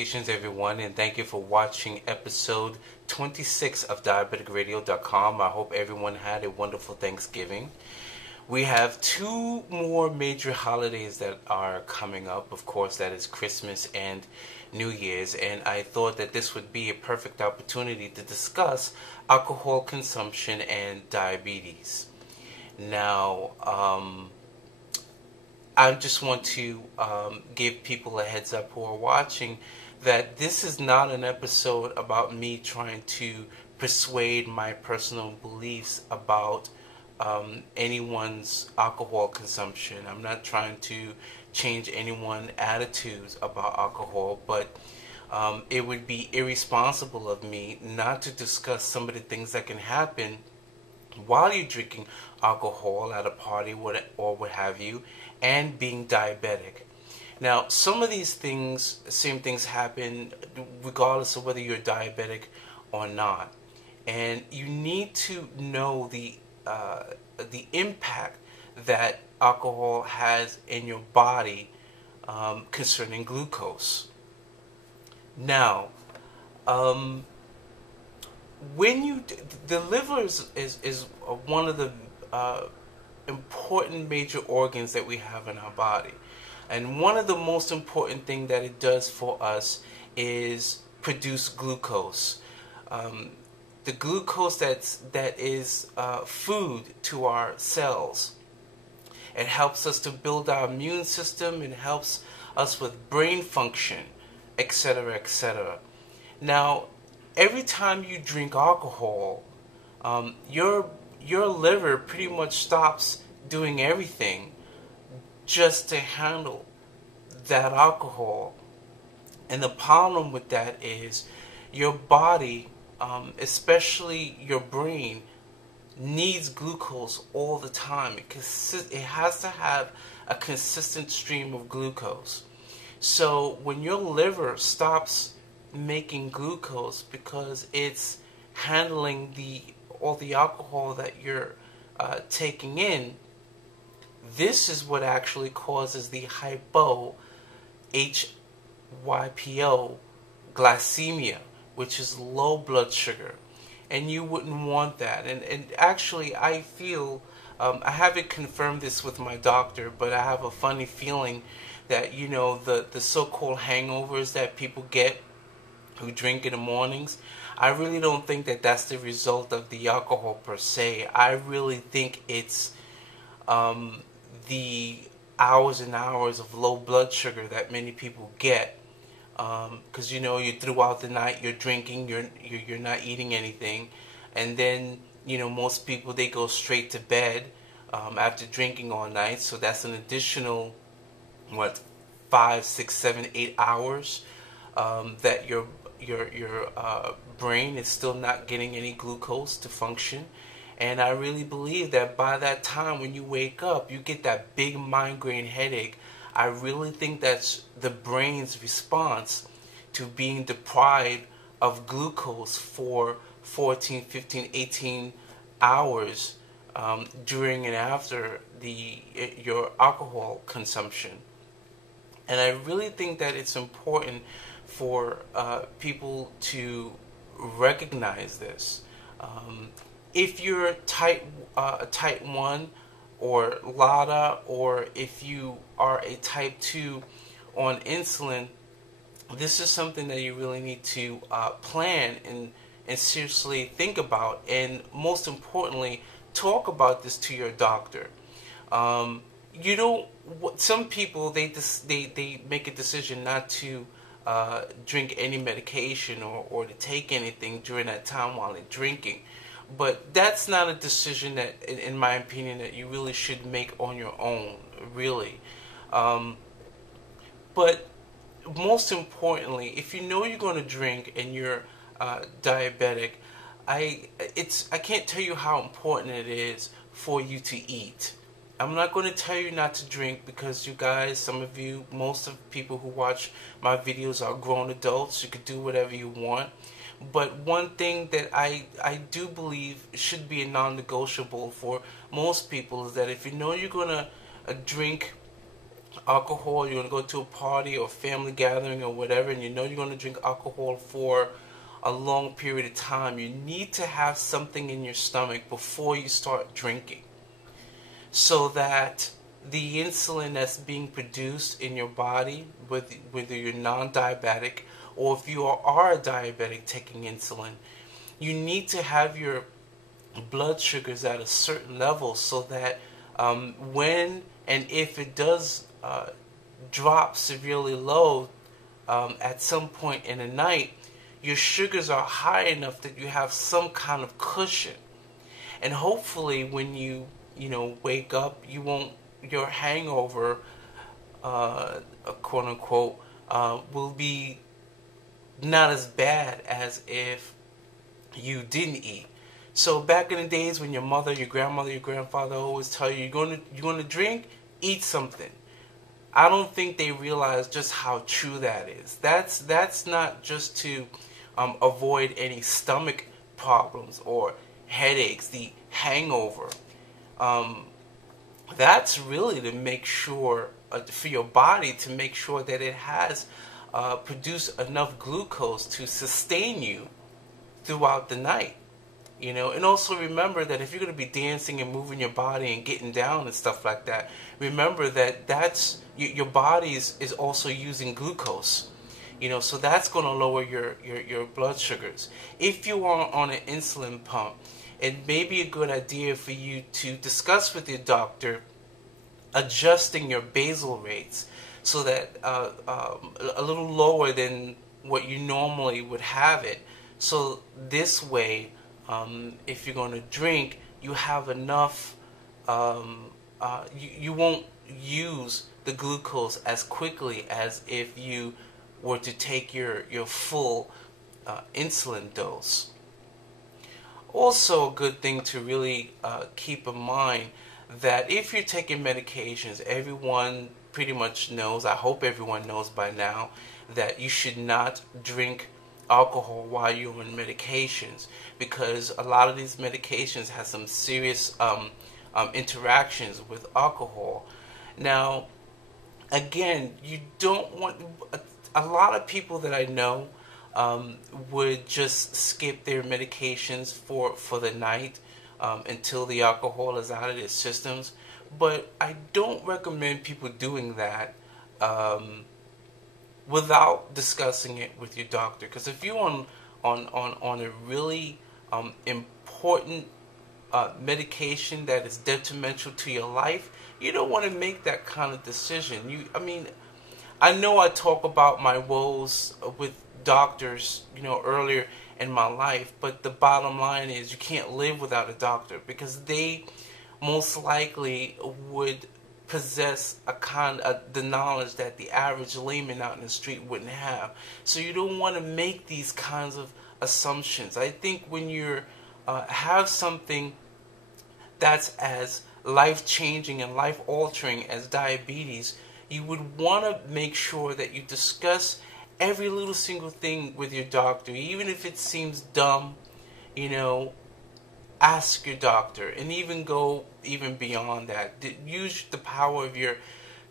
Salutations, everyone, and thank you for watching episode 26 of DiabeticRadio.com. I hope everyone had a wonderful Thanksgiving. We have two more major holidays that are coming up. Of course, that is Christmas and New Year's, and I thought that this would be a perfect opportunity to discuss alcohol consumption and diabetes. Now, I just want to give people a heads up who are watching that this is not an episode about me trying to persuade my personal beliefs about anyone's alcohol consumption. I'm not trying to change anyone's attitudes about alcohol, but it would be irresponsible of me not to discuss some of the things that can happen while you're drinking alcohol at a party or what have you, and being diabetic. Now, some of these things, same things happen regardless of whether you're diabetic or not. And you need to know the impact that alcohol has in your body concerning glucose. Now, when the liver is one of the important major organs that we have in our body, and one of the most important thing that it does for us is produce glucose. The glucose that is food to our cells. It helps us to build our immune system. It helps us with brain function, etc., etc. Now, every time you drink alcohol, your liver pretty much stops doing everything just to handle that alcohol. And the problem with that is your body, especially your brain, needs glucose all the time. It has to have a consistent stream of glucose. So when your liver stops making glucose because it's handling all the alcohol that you're taking in, this is what actually causes the HYPO glycemia, which is low blood sugar. And you wouldn't want that. And actually, I feel, I haven't confirmed this with my doctor, but I have a funny feeling that, you know, the so-called hangovers that people get who drink in the mornings, I really don't think that that's the result of the alcohol per se. I really think it's the hours and hours of low blood sugar that many people get. Because you know, you throughout the night you're drinking, you're not eating anything, and then you know most people, they go straight to bed after drinking all night. So that's an additional 5, 6, 7, 8 hours that your brain is still not getting any glucose to function. And I really believe that by that time when you wake up, you get that big migraine headache. I really think that's the brain's response to being deprived of glucose for 14, 15, 18 hours during and after your alcohol consumption. And I really think that it's important for people to recognize this. If you're type 1 or LADA, or if you are a type 2 on insulin, this is something that you really need to plan and seriously think about, and most importantly, talk about this to your doctor. You don't. Some people, they make a decision not to drink any medication or to take anything during that time while they're drinking. But that's not a decision that, in my opinion, that you really should make on your own, really. But most importantly, if you know you're going to drink and you're diabetic, I can't tell you how important it is for you to eat. I'm not going to tell you not to drink, because you guys, some of you, most of the people who watch my videos are grown adults. You could do whatever you want. But one thing that I do believe should be a non-negotiable for most people is that if you know you're going to drink alcohol, you're going to go to a party or family gathering or whatever, and you know you're going to drink alcohol for a long period of time, you need to have something in your stomach before you start drinking, so that the insulin that's being produced in your body, whether you're non-diabetic or if you are a diabetic taking insulin, you need to have your blood sugars at a certain level, so that when and if it does drop severely low at some point in the night, your sugars are high enough that you have some kind of cushion. And hopefully when you wake up, your hangover, quote unquote, will be not as bad as if you didn't eat. So back in the days when your mother, your grandmother, your grandfather always tell you, you're going to drink, eat something. I don't think they realize just how true that is. That's not just to avoid any stomach problems or headaches, the hangover. That's really to make sure, for your body to make sure that it has produced enough glucose to sustain you throughout the night. And also remember that if you're going to be dancing and moving your body and getting down and stuff like that, remember that your body is also using glucose. So that's going to lower your blood sugars. If you are on an insulin pump, it may be a good idea for you to discuss with your doctor adjusting your basal rates so that a little lower than what you normally would have it. So this way, if you're going to drink, you have enough, you won't use the glucose as quickly as if you were to take your full insulin dose. Also a good thing to really keep in mind that if you're taking medications, everyone pretty much knows, I hope everyone knows by now, that you should not drink alcohol while you're on medications, because a lot of these medications have some serious interactions with alcohol. Now, again, you don't want, a lot of people that I know would just skip their medications for the night until the alcohol is out of their systems. But I don't recommend people doing that without discussing it with your doctor. Because if you're on a really important medication that is detrimental to your life, you don't want to make that kind of decision. I know I talk about my woes with doctors, earlier in my life, but the bottom line is you can't live without a doctor, because they most likely would possess the knowledge that the average layman out in the street wouldn't have. So you don't want to make these kinds of assumptions. I think when you have something that's as life-changing and life-altering as diabetes, you would want to make sure that you discuss every little single thing with your doctor, even if it seems dumb. Ask your doctor, and even go beyond that. Use the power of your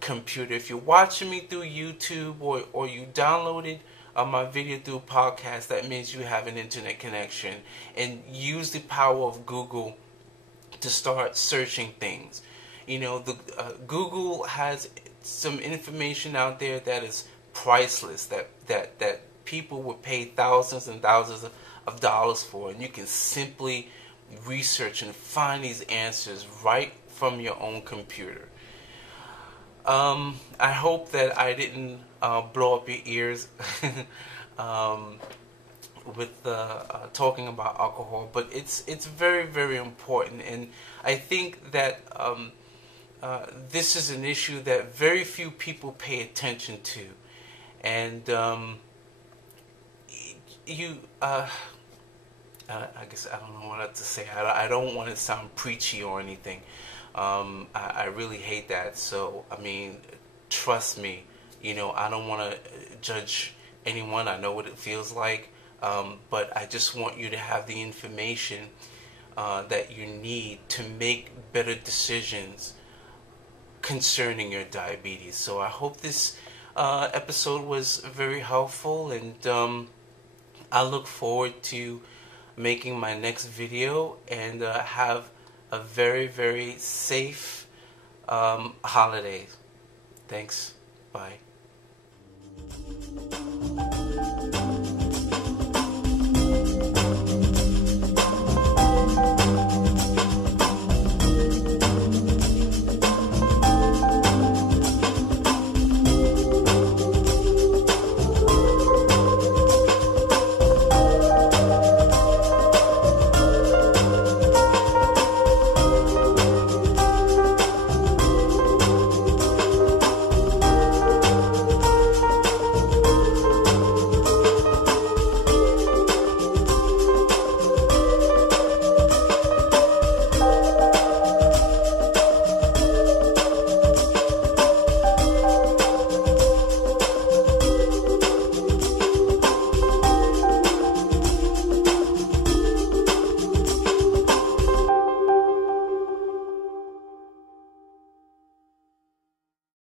computer. If you're watching me through YouTube or you downloaded my video through podcast, that means you have an internet connection, and use the power of Google to start searching things. Google has some information out there that is priceless, that people would pay thousands and thousands of dollars for, and you can simply research and find these answers right from your own computer. I hope that I didn't blow up your ears with talking about alcohol, but it's very, very important, and I think that this is an issue that very few people pay attention to, and I guess I don't know what to say. I don't want to sound preachy or anything. I really hate that. So, trust me, I don't want to judge anyone. I know what it feels like. But I just want you to have the information that you need to make better decisions concerning your diabetes. So I hope this episode was very helpful, and I look forward to making my next video, and have a very, very safe holiday. Thanks. Bye.